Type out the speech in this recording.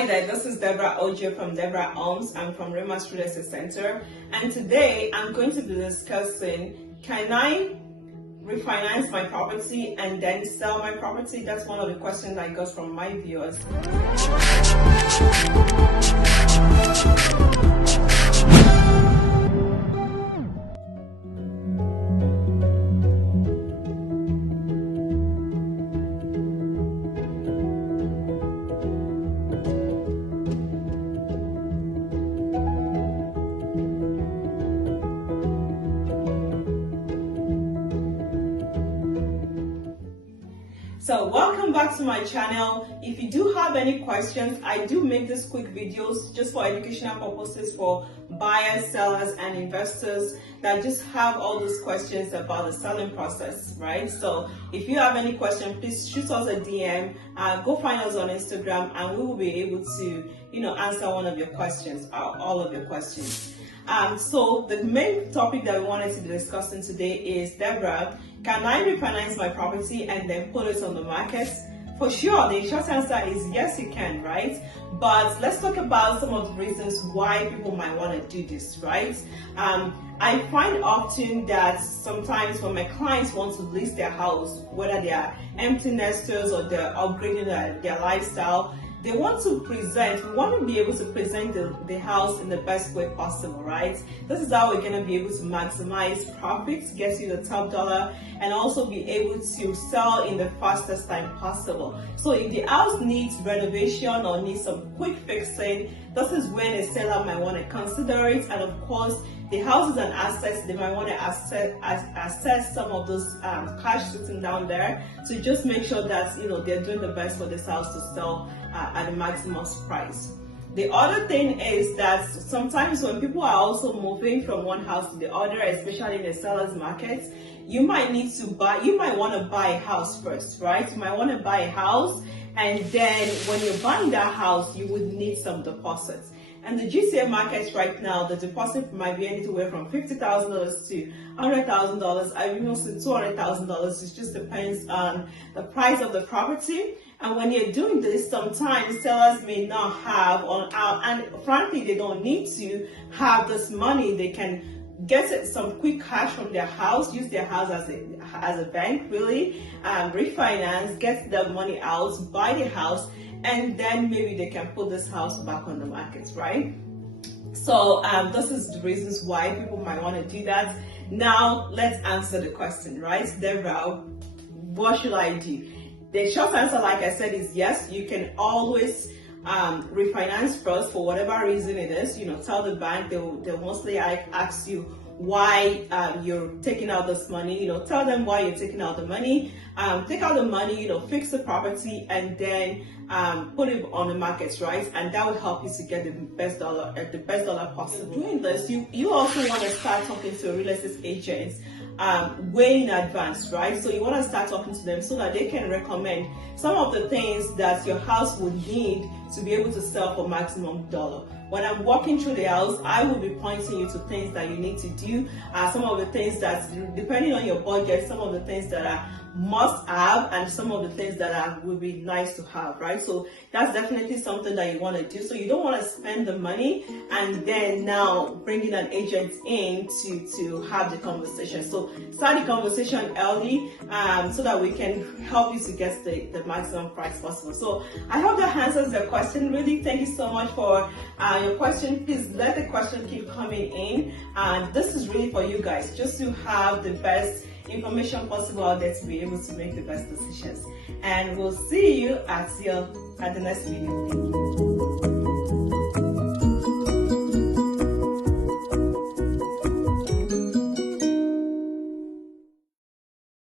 Hi there, this is Deborah from Debora Homes. I'm from Realtor Real Estate Center, and today I'm going to be discussing, can I refinance my property and then sell my property? That's one of the questions I got from my viewers. So welcome back to my channel. If you do have any questions, I do make these quick videos just for educational purposes for buyers, sellers, and investors that just have all those questions about the selling process, right? So if you have any question, please shoot us a DM, go find us on Instagram, and we will be able to, answer one of your questions, or all of your questions. So the main topic that we wanted to be discussing today is, Deborah, can I refinance my property and then put it on the market? For sure, the short answer is yes, you can, right? But let's talk about some of the reasons why people might want to do this, right? I find often that sometimes when my clients want to list their house, whether they are empty nesters or they're upgrading their lifestyle, we want to be able to present the house in the best way possible, right? This is how we're going to be able to maximize profits, get you the top dollar, and also be able to sell in the fastest time possible. So if the house needs renovation or needs some quick fixing, this is when a seller might want to consider it. And of course, the house is an asset. They might want to assess some of those cash sitting down there to just make sure that they're doing the best for this house to sell at the maximum price. The other thing is that sometimes when people are also moving from one house to the other, especially in the seller's market, you might want to buy a house first, right? You might want to buy a house, and then when you're buying that house, you would need some deposits. And the GCA market right now, the deposit might be anywhere from $50,000 to $100,000. I even see $200,000. It just depends on the price of the property. And when you're doing this, sometimes sellers may not have, and frankly, they don't need to have this money. They can get some quick cash from their house, use their house as a bank, really, refinance, get the money out, buy the house, and then maybe they can put this house back on the market, right? So this is the reasons why people might want to do that. Now let's answer the question, right? Deborah, what should I do? The short answer, like I said, is yes. You can always refinance first for whatever reason it is. Tell the bank, they'll mostly ask you why you're taking out this money. Tell them why you're taking out the money. Take out the money, fix the property, and then put it on the market, right? And that will help you to get the best dollar possible. Doing this, you also want to start talking to real estate agents way in advance, right? So you want to start talking to them so that they can recommend some of the things that your house would need to be able to sell for maximum dollar. When I'm walking through the house, I will be pointing you to things that you need to do. Some of the things that, depending on your budget, some of the things that are must have, and some of the things that would be nice to have, right? So that's definitely something that you want to do. So you don't want to spend the money and then now bringing an agent in to have the conversation. So start the conversation early so that we can help you to get the maximum price possible. So I hope that answers your question. Really, thank you so much for your question. Please let the question keep coming in. And this is really for you guys, just to have the best information possible out there to be able to make the best decisions. And we'll see you at the next video. Thank you.